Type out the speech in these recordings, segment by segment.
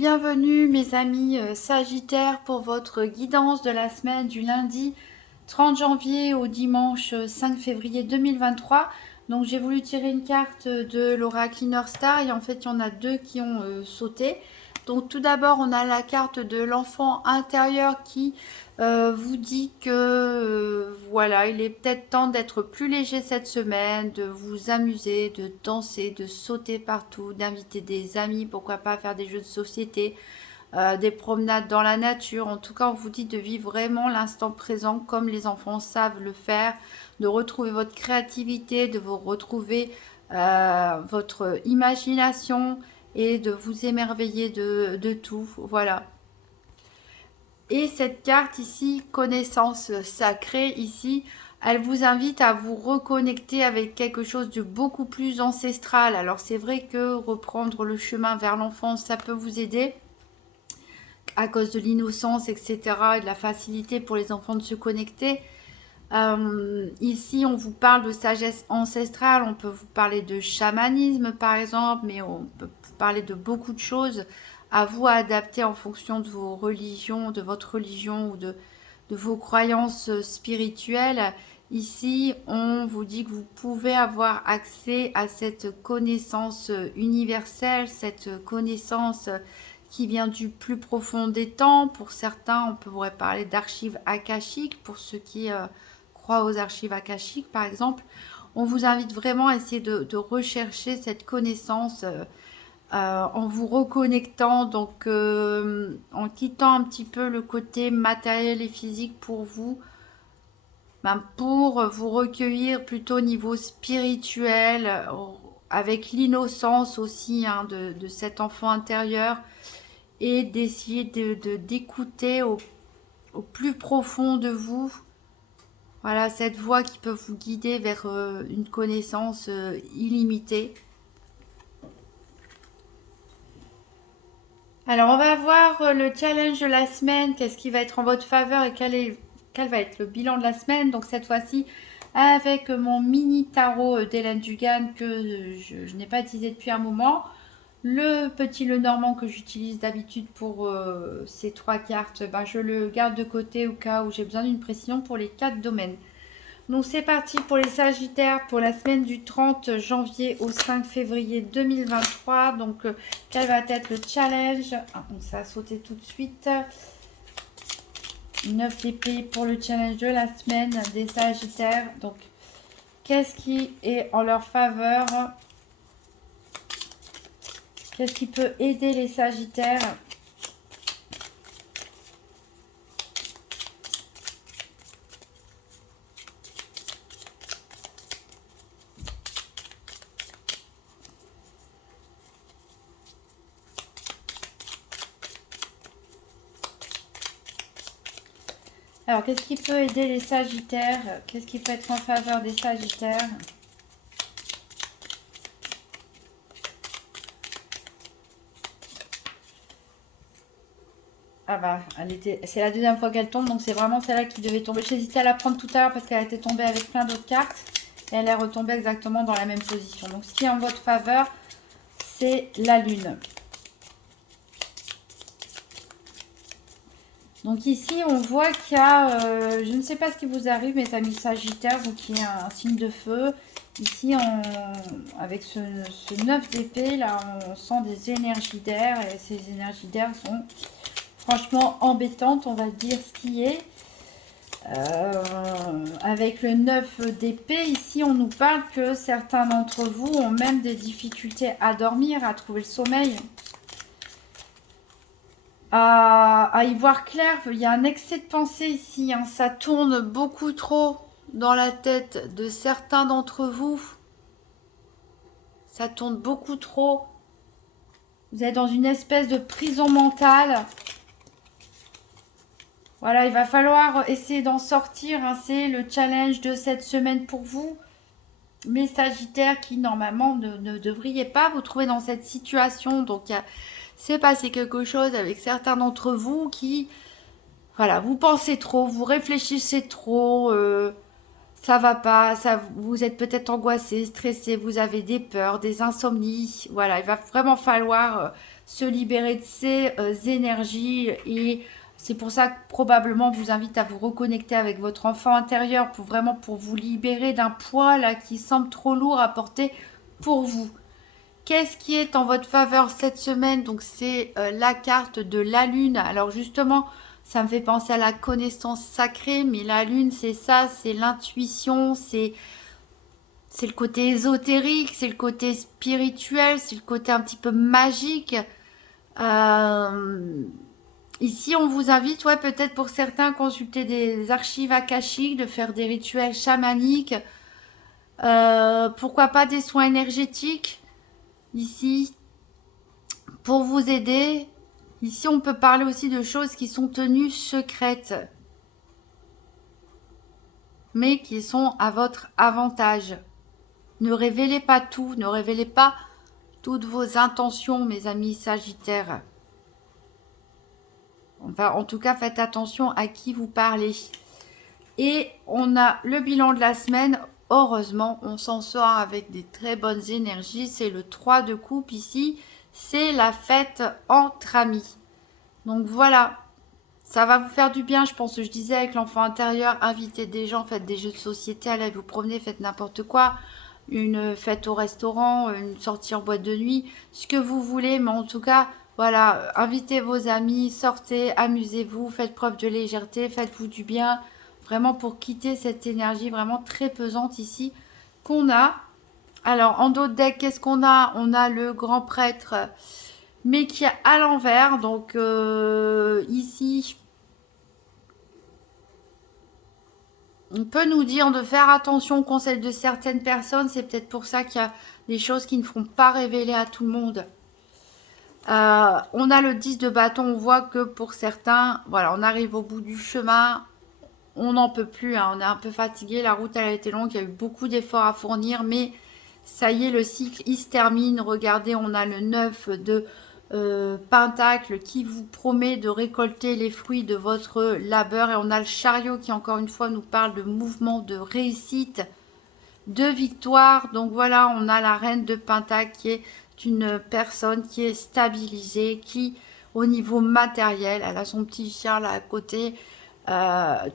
bienvenue mes amis Sagittaires pour votre guidance de la semaine du lundi 30 janvier au dimanche 5 février 2023. Donc j'ai voulu tirer une carte de l'oracle Inner Star et en fait il y en a deux qui ont sauté. Donc tout d'abord on a la carte de l'enfant intérieur qui vous dit que voilà, il est peut-être temps d'être plus léger cette semaine, de vous amuser, de danser, de sauter partout, d'inviter des amis, pourquoi pas faire des jeux de société, des promenades dans la nature. En tout cas, on vous dit de vivre vraiment l'instant présent comme les enfants savent le faire, de retrouver votre créativité, de vous retrouver votre imagination et de vous émerveiller de tout. Voilà. Et cette carte ici, connaissance sacrée, ici, elle vous invite à vous reconnecter avec quelque chose de beaucoup plus ancestral. Alors c'est vrai que reprendre le chemin vers l'enfance, ça peut vous aider à cause de l'innocence, etc. et de la facilité pour les enfants de se connecter. Ici, on vous parle de sagesse ancestrale, on peut vous parler de chamanisme par exemple, mais on peut vous parler de beaucoup de choses à vous à adapter en fonction de vos religions, de votre religion ou de vos croyances spirituelles. Ici, on vous dit que vous pouvez avoir accès à cette connaissance universelle, cette connaissance qui vient du plus profond des temps. Pour certains, on pourrait parler d'archives akashiques, pour ceux qui croient aux archives akashiques, par exemple. On vous invite vraiment à essayer de rechercher cette connaissance en vous reconnectant, donc en quittant un petit peu le côté matériel et physique pour vous, pour vous recueillir plutôt au niveau spirituel, avec l'innocence aussi de cet enfant intérieur, et d'essayer d'écouter au plus profond de vous. Voilà, cette voix qui peut vous guider vers une connaissance illimitée. Alors, on va voir le challenge de la semaine, qu'est-ce qui va être en votre faveur et quel va être le bilan de la semaine. Donc, cette fois-ci, avec mon mini tarot d'Hélène Dugan que je n'ai pas utilisé depuis un moment. Le petit Lenormand que j'utilise d'habitude pour ces trois cartes, je le garde de côté au cas où j'ai besoin d'une précision pour les 4 domaines. Donc c'est parti pour les Sagittaires pour la semaine du 30 janvier au 5 février 2023. Donc quel va être le challenge? Donc ça a sauté tout de suite. 9 d'épée pour le challenge de la semaine des Sagittaires. Donc qu'est-ce qui est en leur faveur? Qu'est-ce qui peut aider les Sagittaires? Alors, qu'est-ce qui peut aider les Sagittaires? Qu'est-ce qui peut être en faveur des Sagittaires? Ah bah, c'est la deuxième fois qu'elle tombe, donc c'est vraiment celle-là qui devait tomber. J'hésitais à la prendre tout à l'heure parce qu'elle était tombée avec plein d'autres cartes. Et elle est retombée exactement dans la même position. Donc ce qui est en votre faveur, c'est la Lune. Donc ici, on voit qu'il y a, je ne sais pas ce qui vous arrive, mes amis Sagittaires, vous qui êtes un signe de feu. Ici, avec ce 9 d'épée, là, on sent des énergies d'air. Et ces énergies d'air sont franchement embêtantes, on va dire ce qui est. Avec le 9 d'épée, ici, on nous parle que certains d'entre vous ont même des difficultés à dormir, à trouver le sommeil. À y voir clair, il y a un excès de pensée ici, ça tourne beaucoup trop dans la tête de certains d'entre vous. Ça tourne beaucoup trop. Vous êtes dans une espèce de prison mentale. Voilà, il va falloir essayer d'en sortir. C'est le challenge de cette semaine pour vous. Mes Sagittaires qui, normalement, ne devriez pas vous trouver dans cette situation. Donc, c'est passé quelque chose avec certains d'entre vous qui... Voilà, vous pensez trop, vous réfléchissez trop. ça va pas, ça, vous êtes peut-être angoissé, stressé, vous avez des peurs, des insomnies. Voilà, il va vraiment falloir se libérer de ces énergies et c'est pour ça que probablement je vous invite à vous reconnecter avec votre enfant intérieur pour vraiment pour vous libérer d'un poids là qui semble trop lourd à porter pour vous. Qu'est-ce qui est en votre faveur cette semaine? Donc c'est la carte de la lune. Alors justement, ça me fait penser à la connaissance sacrée, mais la lune c'est ça, c'est l'intuition, c'est le côté ésotérique, c'est le côté spirituel, c'est le côté un petit peu magique. Euh, Ici, on vous invite, ouais, peut-être pour certains, consulter des archives akashiques, de faire des rituels chamaniques. Pourquoi pas des soins énergétiques ici pour vous aider. Ici, on peut parler aussi de choses qui sont tenues secrètes, mais qui sont à votre avantage. Ne révélez pas tout, ne révélez pas toutes vos intentions, mes amis Sagittaires. Enfin, en tout cas, faites attention à qui vous parlez. Et on a le bilan de la semaine. Heureusement, on s'en sort avec des très bonnes énergies. C'est le 3 de coupe ici. C'est la fête entre amis. Donc voilà, ça va vous faire du bien, je pense. Je disais avec l'enfant intérieur, invitez des gens, faites des jeux de société, allez vous promener, faites n'importe quoi. Une fête au restaurant, une sortie en boîte de nuit, ce que vous voulez. Mais en tout cas, voilà, invitez vos amis, sortez, amusez-vous, faites preuve de légèreté, faites-vous du bien. Vraiment pour quitter cette énergie vraiment très pesante ici qu'on a. Alors, en d'autres decks, qu'est-ce qu'on a? On a le grand prêtre, mais qui est à l'envers. Donc, ici, on peut nous dire de faire attention aux conseils de certaines personnes. C'est peut-être pour ça qu'il y a des choses qui ne feront pas révéler à tout le monde. On a le 10 de bâton. On voit que pour certains, voilà, on arrive au bout du chemin. On n'en peut plus. Hein, on est un peu fatigué. La route, elle a été longue. Il y a eu beaucoup d'efforts à fournir. Mais ça y est, le cycle, il se termine. Regardez, on a le 9 de Pentacle qui vous promet de récolter les fruits de votre labeur. Et on a le chariot qui, encore une fois, nous parle de mouvement, de réussite, de victoire. Donc voilà, on a la reine de Pentacle qui est une personne qui est stabilisée, qui, au niveau matériel, elle a son petit chien là à côté.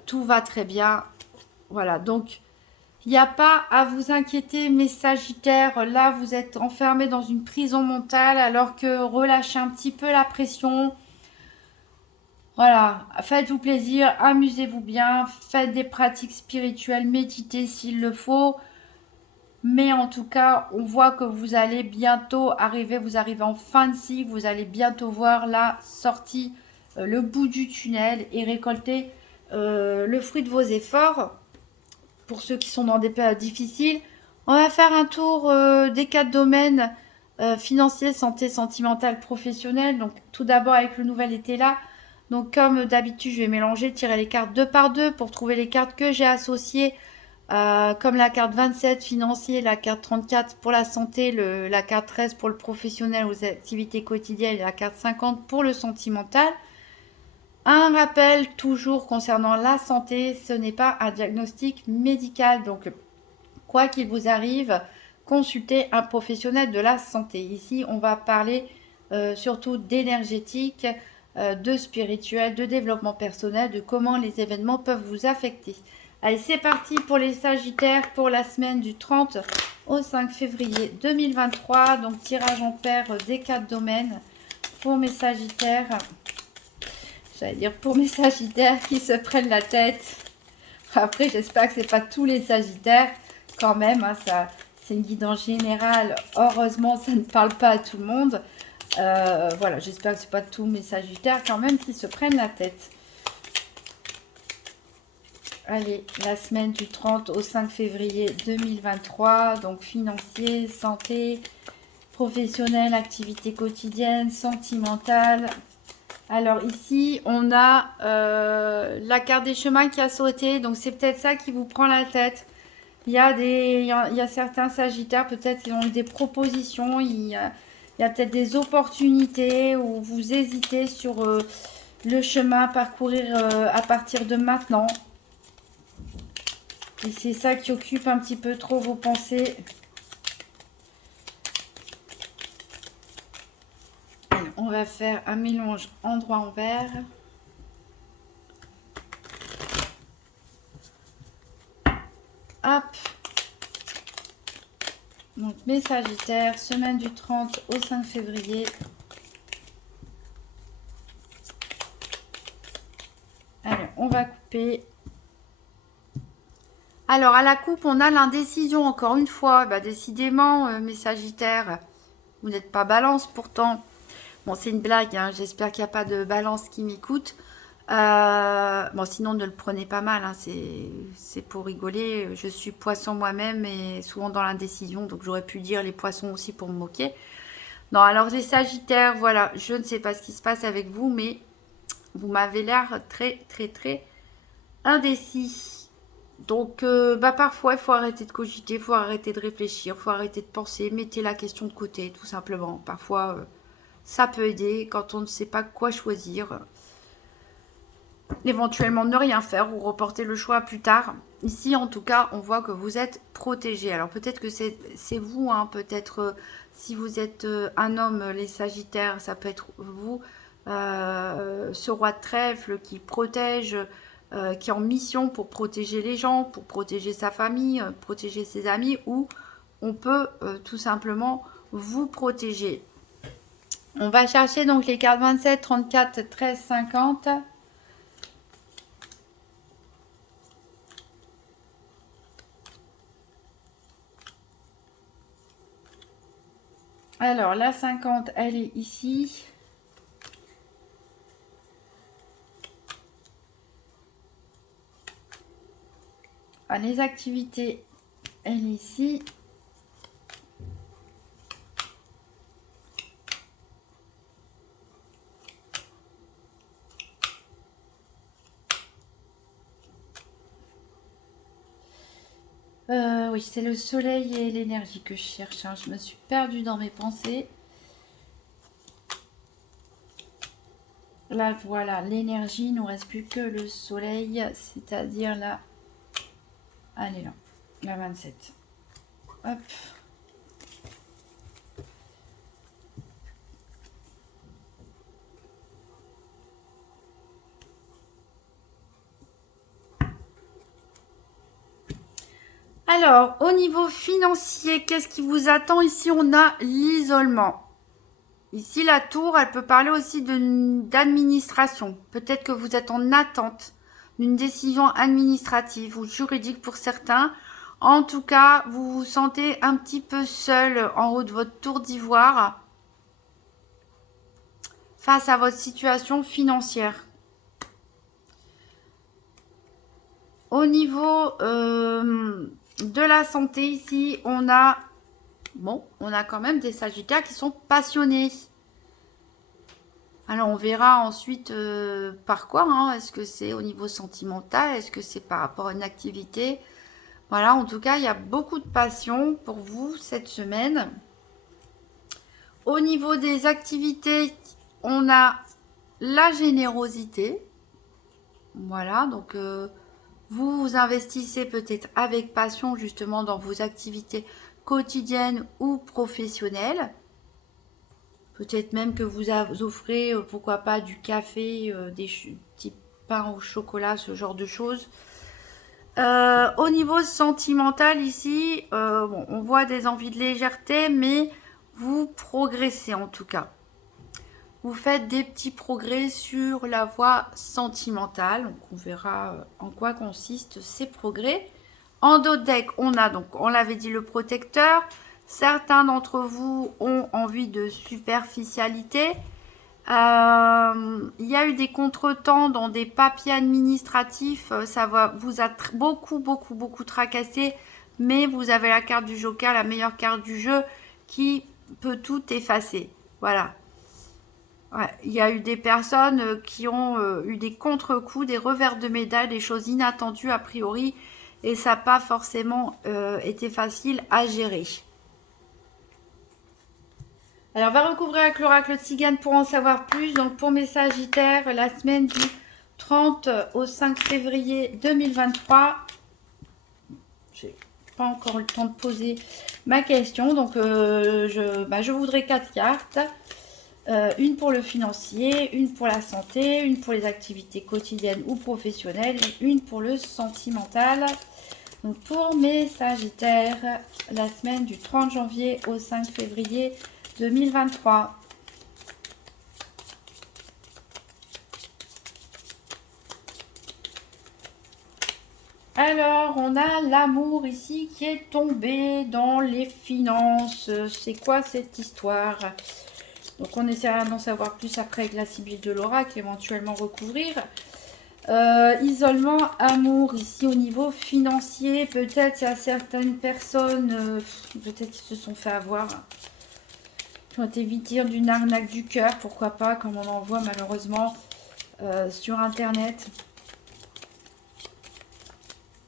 Tout va très bien. Voilà, donc il n'y a pas à vous inquiéter, mes Sagittaires. Là, vous êtes enfermés dans une prison mentale alors que relâchez un petit peu la pression. Voilà, faites-vous plaisir, amusez-vous bien, faites des pratiques spirituelles, méditez s'il le faut. Mais en tout cas, on voit que vous allez bientôt arriver, vous arrivez en fin de cycle, vous allez bientôt voir la sortie, le bout du tunnel et récolter le fruit de vos efforts. Pour ceux qui sont dans des périodes difficiles. On va faire un tour des 4 domaines financiers, santé, sentimentale, professionnelle. Donc tout d'abord avec le nouvel été là. Donc comme d'habitude, je vais mélanger, tirer les cartes deux par deux pour trouver les cartes que j'ai associées. Comme la carte 27 financier, la carte 34 pour la santé, la carte 13 pour le professionnel aux activités quotidiennes et la carte 50 pour le sentimental. Un rappel toujours concernant la santé, ce n'est pas un diagnostic médical. Donc, quoi qu'il vous arrive, consultez un professionnel de la santé. Ici, on va parler surtout d'énergétique, de spirituel, de développement personnel, de comment les événements peuvent vous affecter. Allez, c'est parti pour les Sagittaires pour la semaine du 30 au 5 février 2023. Donc, tirage en paire des 4 domaines pour mes Sagittaires. J'allais dire pour mes Sagittaires qui se prennent la tête. Après, j'espère que c'est pas tous les Sagittaires quand même. Hein, ça, c'est une guidance générale. Heureusement, ça ne parle pas à tout le monde. Voilà, j'espère que c'est pas tous mes Sagittaires quand même qui se prennent la tête. Allez, la semaine du 30 au 5 février 2023. Donc financier, santé, professionnel, activité quotidienne, sentimentale. Alors ici, on a la carte des chemins qui a sauté. Donc c'est peut-être ça qui vous prend la tête. Il y a certains Sagittaires, peut-être ils ont eu des propositions. Il y a peut-être des opportunités où vous hésitez sur le chemin à parcourir à partir de maintenant. Et c'est ça qui occupe un petit peu trop vos pensées. Alors, on va faire un mélange endroit-envers. Hop. Donc, mes Sagittaires, semaine du 30 au 5 février. Allez, on va couper. Alors, à la coupe, on a l'indécision, encore une fois. Bah, décidément, mes Sagittaires, vous n'êtes pas balance pourtant. Bon, c'est une blague, hein. J'espère qu'il n'y a pas de balance qui m'écoute. Bon, sinon, ne le prenez pas mal, hein. C'est pour rigoler. Je suis poisson moi-même et souvent dans l'indécision. Donc, j'aurais pu dire les poissons aussi pour me moquer. Non, alors les Sagittaires, voilà. Je ne sais pas ce qui se passe avec vous, mais vous m'avez l'air très, très, très indécis. Donc, bah, parfois, il faut arrêter de cogiter, il faut arrêter de réfléchir, il faut arrêter de penser, mettez la question de côté, tout simplement. Parfois, ça peut aider quand on ne sait pas quoi choisir. Éventuellement, ne rien faire ou reporter le choix plus tard. Ici, en tout cas, on voit que vous êtes protégé. Alors, peut-être que c'est vous, hein, peut-être si vous êtes un homme, les Sagittaires, ça peut être vous. Ce roi de trèfle qui protège, qui est en mission pour protéger les gens, pour protéger sa famille, protéger ses amis, ou on peut tout simplement vous protéger. On va chercher donc les cartes 27, 34, 13, 50. Alors, la 50, elle est ici. Ah, les activités, elle est ici. Oui, c'est le soleil et l'énergie que je cherche, hein. Je me suis perdue dans mes pensées. Là, voilà, l'énergie, il ne nous reste plus que le soleil, c'est-à-dire là, elle est là, la 27. Hop. Alors, au niveau financier, qu'est-ce qui vous attend? Ici, on a l'isolement. Ici, la tour, elle peut parler aussi d'administration. Peut-être que vous êtes en attente d'une décision administrative ou juridique pour certains. En tout cas, vous vous sentez un petit peu seul en haut de votre tour d'ivoire face à votre situation financière. Au niveau de la santé, ici, on a quand même des Sagittaires qui sont passionnés. Alors, on verra ensuite par quoi, hein. Est-ce que c'est au niveau sentimental? Est-ce que c'est par rapport à une activité? Voilà, en tout cas, il y a beaucoup de passion pour vous cette semaine. Au niveau des activités, on a la générosité. Voilà, donc vous vous investissez peut-être avec passion justement dans vos activités quotidiennes ou professionnelles. Peut-être même que vous offrez, pourquoi pas, du café, des petits pains au chocolat, ce genre de choses. Au niveau sentimental, ici, bon, on voit des envies de légèreté, mais vous progressez en tout cas. Vous faites des petits progrès sur la voie sentimentale. Donc, on verra en quoi consistent ces progrès. En dos de deck, on a donc, on l'avait dit, le protecteur. Certains d'entre vous ont envie de superficialité. Il y a eu des contretemps dans des papiers administratifs. Ça vous a beaucoup tracassé. Mais vous avez la carte du Joker, la meilleure carte du jeu, qui peut tout effacer. Voilà. Ouais, il y a eu des personnes qui ont eu des contre-coups, des revers de médaille, des choses inattendues a priori. Et ça n'a pas forcément été facile à gérer. Alors, on va recouvrir avec l'oracle de Tzigane pour en savoir plus. Donc, pour mes Sagittaires, la semaine du 30 au 5 février 2023. pas encore eu le temps de poser ma question. Donc, je voudrais 4 cartes. Une pour le financier, une pour la santé, une pour les activités quotidiennes ou professionnelles, et une pour le sentimental. Donc pour mes Sagittaires, la semaine du 30 janvier au 5 février 2023. Alors, on a l'amour ici qui est tombé dans les finances. C'est quoi cette histoire? Donc, on essaiera d'en savoir plus après avec la Sibylle de l'oracle, éventuellement recouvrir. Isolement, amour, ici au niveau financier. Peut-être il y a certaines personnes, peut-être qui se sont fait avoir, qui ont été victimes d'une arnaque du cœur, pourquoi pas, comme on en voit malheureusement sur Internet.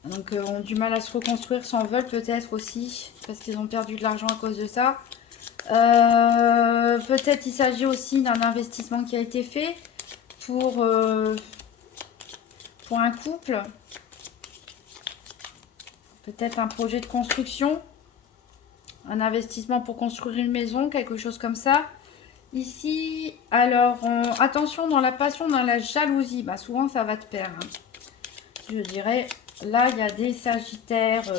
Donc, ont du mal à se reconstruire, s'en veulent peut-être aussi, parce qu'ils ont perdu de l'argent à cause de ça. Peut-être il s'agit aussi d'un investissement qui a été fait pour un couple. Peut-être un projet de construction. Un investissement pour construire une maison, quelque chose comme ça. Ici, alors, attention dans la passion, dans la jalousie. Bah, souvent, ça va de pair. Hein. Je dirais, là, il y a des Sagittaires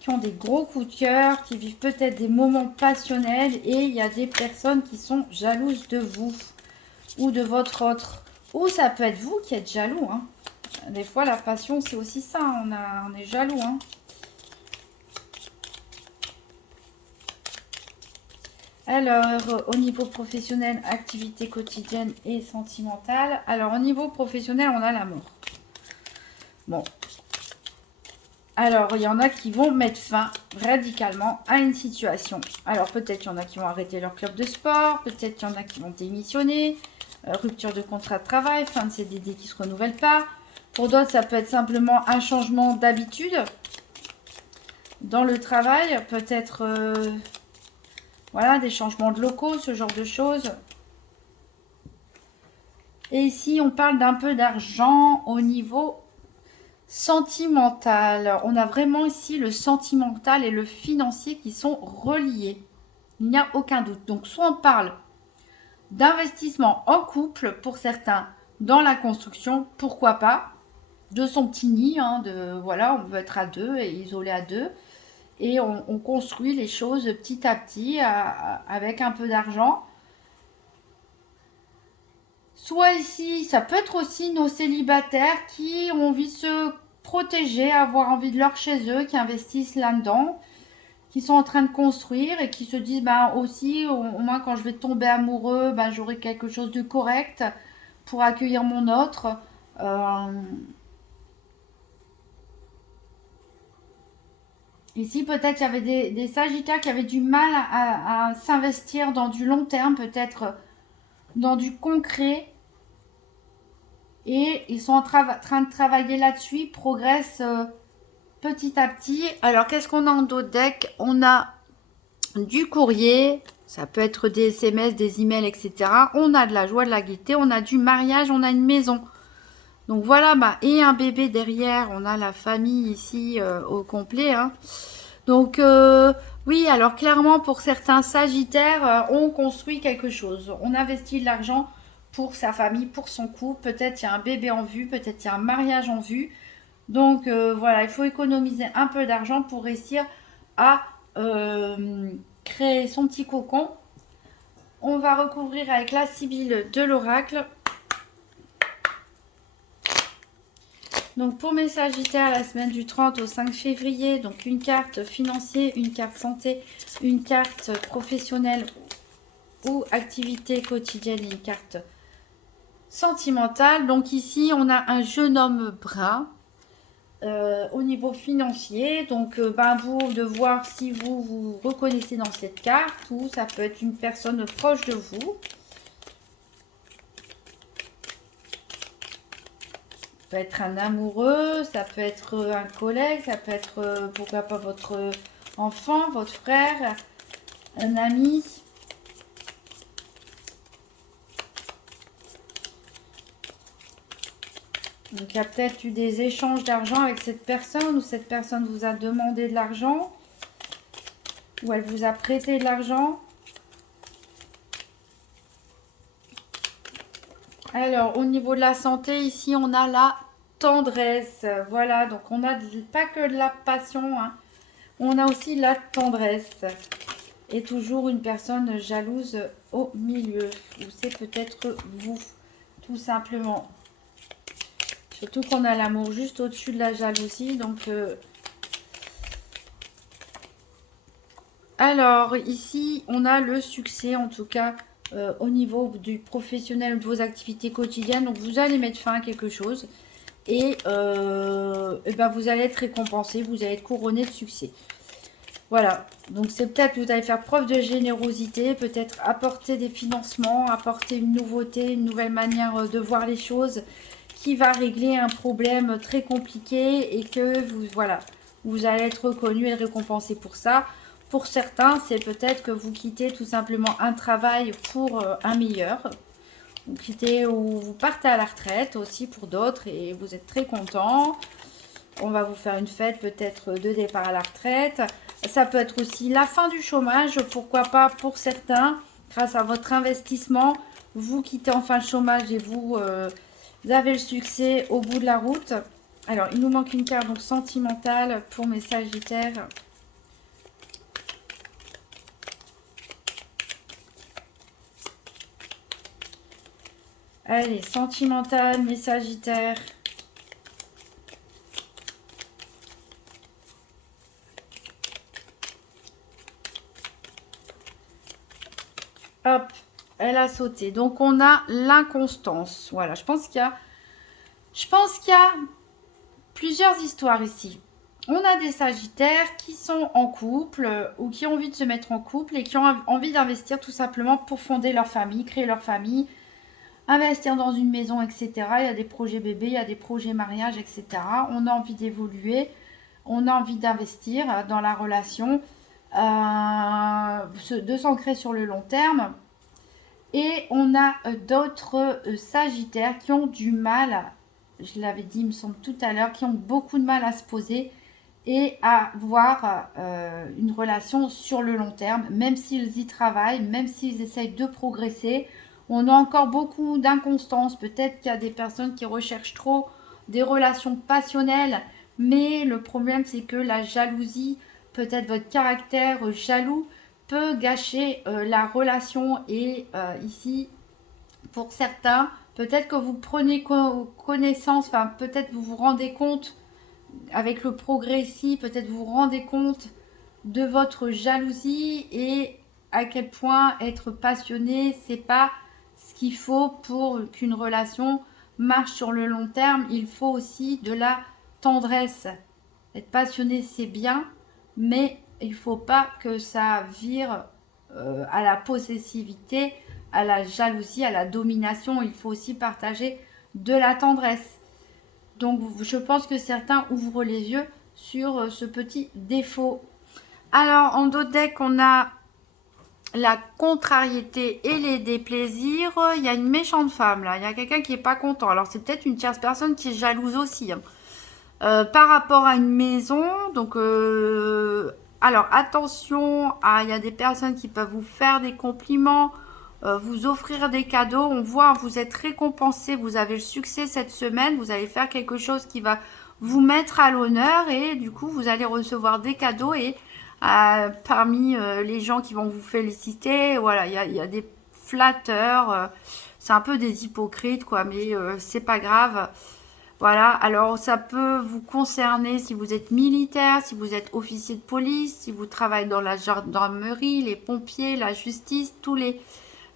qui ont des gros coups de cœur, qui vivent peut-être des moments passionnels. Et il y a des personnes qui sont jalouses de vous ou de votre autre. Ou ça peut être vous qui êtes jaloux. Hein. Des fois, la passion, c'est aussi ça. On est jaloux. Hein. Alors, au niveau professionnel, activité quotidienne et sentimentale. Alors, au niveau professionnel, on a l'amour. Bon. Alors, il y en a qui vont mettre fin radicalement à une situation. Alors, peut-être il y en a qui vont arrêter leur club de sport. Peut-être il y en a qui vont démissionner. Rupture de contrat de travail, fin de CDD qui ne se renouvelle pas. Pour d'autres, ça peut être simplement un changement d'habitude dans le travail. Peut-être... voilà, des changements de locaux, ce genre de choses. Et ici, on parle d'un peu d'argent au niveau sentimental. On a vraiment ici le sentimental et le financier qui sont reliés. Il n'y a aucun doute. Donc, soit on parle d'investissement en couple pour certains dans la construction, pourquoi pas, de son petit nid, hein, voilà, on veut être à deux et isolé à deux. Et on construit les choses petit à petit avec un peu d'argent. Soit ici, ça peut être aussi nos célibataires qui ont envie de se protéger, avoir envie de leur chez eux, qui investissent là-dedans, qui sont en train de construire et qui se disent ben aussi, au moins quand je vais tomber amoureux, ben, j'aurai quelque chose de correct pour accueillir mon autre. Ici, peut-être il y avait des Sagittaires qui avaient du mal à s'investir dans du long terme, peut-être dans du concret. Et ils sont en train de travailler là-dessus, ils progressent petit à petit. Alors, qu'est-ce qu'on a en dos de deck? On a du courrier, ça peut être des SMS, des emails, etc. On a de la joie, de la gaieté, on a du mariage, on a une maison. Donc voilà, bah, et un bébé derrière, on a la famille ici au complet. Hein. Donc oui, alors clairement pour certains Sagittaires, on construit quelque chose. On investit de l'argent pour sa famille, pour son couple. Peut-être il y a un bébé en vue, peut-être il y a un mariage en vue. Donc voilà, il faut économiser un peu d'argent pour réussir à créer son petit cocon. On va recouvrir avec la Sibylle de l'oracle. Donc pour mes Sagittaires, la semaine du 30 au 5 février, donc une carte financière, une carte santé, une carte professionnelle ou activité quotidienne et une carte sentimentale. Donc ici, on a un jeune homme brun au niveau financier. Donc vous de voir si vous vous reconnaissez dans cette carte ou ça peut être une personne proche de vous. Ça peut être un amoureux, ça peut être un collègue, ça peut être pourquoi pas votre enfant, votre frère, un ami. Donc, il y a peut-être eu des échanges d'argent avec cette personne, ou cette personne vous a demandé de l'argent, ou elle vous a prêté de l'argent. Alors, au niveau de la santé, ici, on a la tendresse. Voilà, donc on a pas que de la passion, hein. On a aussi la tendresse. Et toujours une personne jalouse au milieu. Ou c'est peut-être vous, tout simplement. Surtout qu'on a l'amour juste au-dessus de la jalousie. Donc, alors, ici, on a le succès, en tout cas, au niveau du professionnel ou de vos activités quotidiennes. Donc, vous allez mettre fin à quelque chose. Et, ben, vous allez être récompensé, vous allez être couronné de succès. Voilà, donc c'est peut-être vous allez faire preuve de générosité, peut-être apporter des financements, apporter une nouveauté, une nouvelle manière de voir les choses qui va régler un problème très compliqué et que vous, voilà, vous allez être reconnu et récompensé pour ça. Pour certains, c'est peut-être que vous quittez tout simplement un travail pour un meilleur. Vous quittez ou vous partez à la retraite aussi pour d'autres et vous êtes très content. On va vous faire une fête peut-être de départ à la retraite. Ça peut être aussi la fin du chômage, pourquoi pas pour certains. Grâce à votre investissement, vous quittez enfin le chômage et vous avez le succès au bout de la route. Alors, il nous manque une carte donc sentimentale pour mes sagittaires. Allez, sentimentale, mes sagittaires. Hop, elle a sauté. Donc, on a l'inconstance. Voilà, je pense qu'il y a plusieurs histoires ici. On a des sagittaires qui sont en couple ou qui ont envie de se mettre en couple et qui ont envie d'investir tout simplement pour fonder leur famille, créer leur famille, investir dans une maison, etc. Il y a des projets bébés, il y a des projets mariage, etc. On a envie d'évoluer, on a envie d'investir dans la relation, de s'ancrer sur le long terme. Et on a d'autres sagittaires qui ont du mal, je l'avais dit, il me semble tout à l'heure, qui ont beaucoup de mal à se poser et à voir une relation sur le long terme, même s'ils y travaillent, même s'ils essayent de progresser. On a encore beaucoup d'inconstance. Peut-être qu'il y a des personnes qui recherchent trop des relations passionnelles, mais le problème c'est que la jalousie, peut-être votre caractère jaloux, peut gâcher la relation. Et ici, pour certains, peut-être que vous prenez connaissance, enfin peut-être vous vous rendez compte avec le progrès ici, peut-être vous vous rendez compte de votre jalousie et à quel point être passionné, c'est pas ce qu'il faut pour qu'une relation marche sur le long terme. Il faut aussi de la tendresse. Être passionné, c'est bien, mais il faut pas que ça vire à la possessivité, à la jalousie, à la domination. Il faut aussi partager de la tendresse. Donc, je pense que certains ouvrent les yeux sur ce petit défaut. Alors, en dos de deck, on a la contrariété et les déplaisirs. Il y a une méchante femme, là. Il y a quelqu'un qui n'est pas content. Alors, c'est peut-être une tierce personne qui est jalouse aussi, hein. Par rapport à une maison, donc... alors, attention, il y a des personnes qui peuvent vous faire des compliments, vous offrir des cadeaux. On voit, vous êtes récompensé, vous avez le succès cette semaine, vous allez faire quelque chose qui va vous mettre à l'honneur et du coup, vous allez recevoir des cadeaux et parmi les gens qui vont vous féliciter, voilà, il y a des flatteurs, c'est un peu des hypocrites, quoi, mais c'est pas grave. Voilà, alors ça peut vous concerner si vous êtes militaire, si vous êtes officier de police, si vous travaillez dans la gendarmerie, les pompiers, la justice, tous les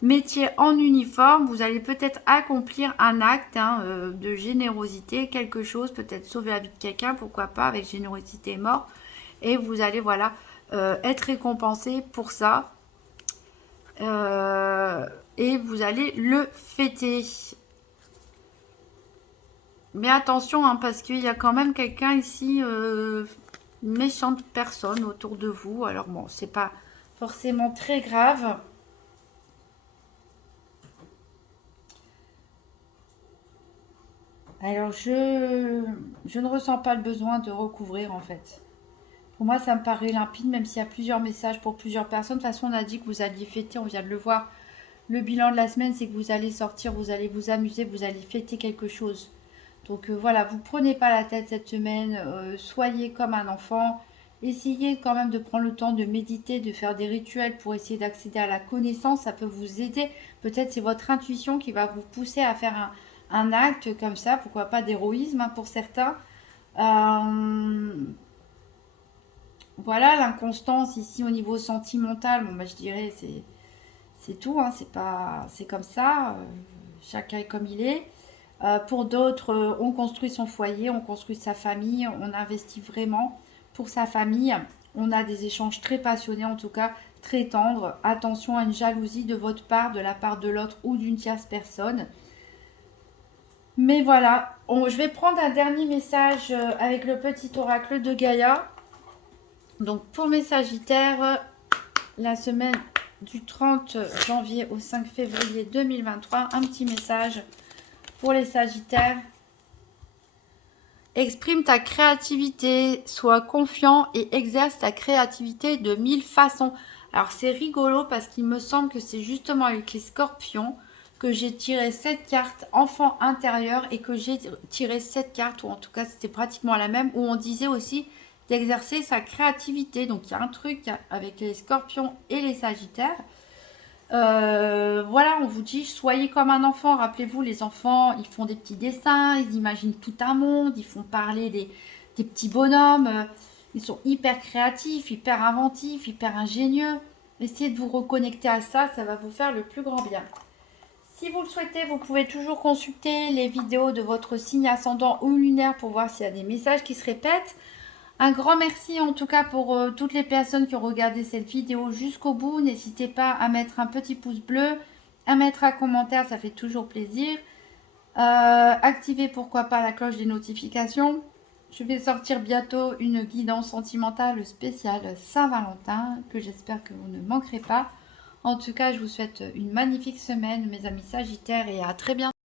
métiers en uniforme. Vous allez peut-être accomplir un acte de générosité, quelque chose, peut-être sauver la vie de quelqu'un, pourquoi pas, avec générosité et mort. Et vous allez, voilà, être récompensé pour ça. Et vous allez le fêter. Mais attention, hein, parce qu'il y a quand même quelqu'un ici, une méchante personne autour de vous. Alors bon, c'est pas forcément très grave. Alors, je ne ressens pas le besoin de recouvrir en fait. Pour moi, ça me paraît limpide, même s'il y a plusieurs messages pour plusieurs personnes. De toute façon, on a dit que vous alliez fêter, on vient de le voir. Le bilan de la semaine, c'est que vous allez sortir, vous allez vous amuser, vous allez fêter quelque chose. Donc voilà, vous prenez pas la tête cette semaine, soyez comme un enfant. Essayez quand même de prendre le temps de méditer, de faire des rituels pour essayer d'accéder à la connaissance. Ça peut vous aider. Peut-être c'est votre intuition qui va vous pousser à faire un acte comme ça. Pourquoi pas d'héroïsme hein, pour certains. Euh, voilà, l'inconstance ici au niveau sentimental. Bon, bah, je dirais c'est tout. Hein, c'est pas, c'est comme ça. Chacun est comme il est. Pour d'autres, on construit son foyer, on construit sa famille, on investit vraiment pour sa famille. On a des échanges très passionnés, en tout cas très tendres. Attention à une jalousie de votre part, de la part de l'autre ou d'une tierce personne. Mais voilà, je vais prendre un dernier message avec le petit oracle de Gaïa. Donc pour mes Sagittaires, la semaine du 30 janvier au 5 février 2023, un petit message pour les Sagittaires. Exprime ta créativité, sois confiant et exerce ta créativité de 1000 façons. Alors c'est rigolo parce qu'il me semble que c'est justement avec les scorpions que j'ai tiré cette carte enfant intérieur et que j'ai tiré cette carte, ou en tout cas c'était pratiquement la même, où on disait aussi d'exercer sa créativité. Donc il y a un truc avec les scorpions et les sagittaires. Voilà, on vous dit, soyez comme un enfant. Rappelez-vous, les enfants, ils font des petits dessins, ils imaginent tout un monde, ils font parler des petits bonhommes. Ils sont hyper créatifs, hyper inventifs, hyper ingénieux. Essayez de vous reconnecter à ça, ça va vous faire le plus grand bien. Si vous le souhaitez, vous pouvez toujours consulter les vidéos de votre signe ascendant ou lunaire pour voir s'il y a des messages qui se répètent. Un grand merci en tout cas pour toutes les personnes qui ont regardé cette vidéo jusqu'au bout. N'hésitez pas à mettre un petit pouce bleu, à mettre un commentaire, ça fait toujours plaisir. Activez pourquoi pas la cloche des notifications. Je vais sortir bientôt une guidance sentimentale spéciale Saint-Valentin que j'espère que vous ne manquerez pas. En tout cas, je vous souhaite une magnifique semaine mes amis Sagittaires et à très bientôt.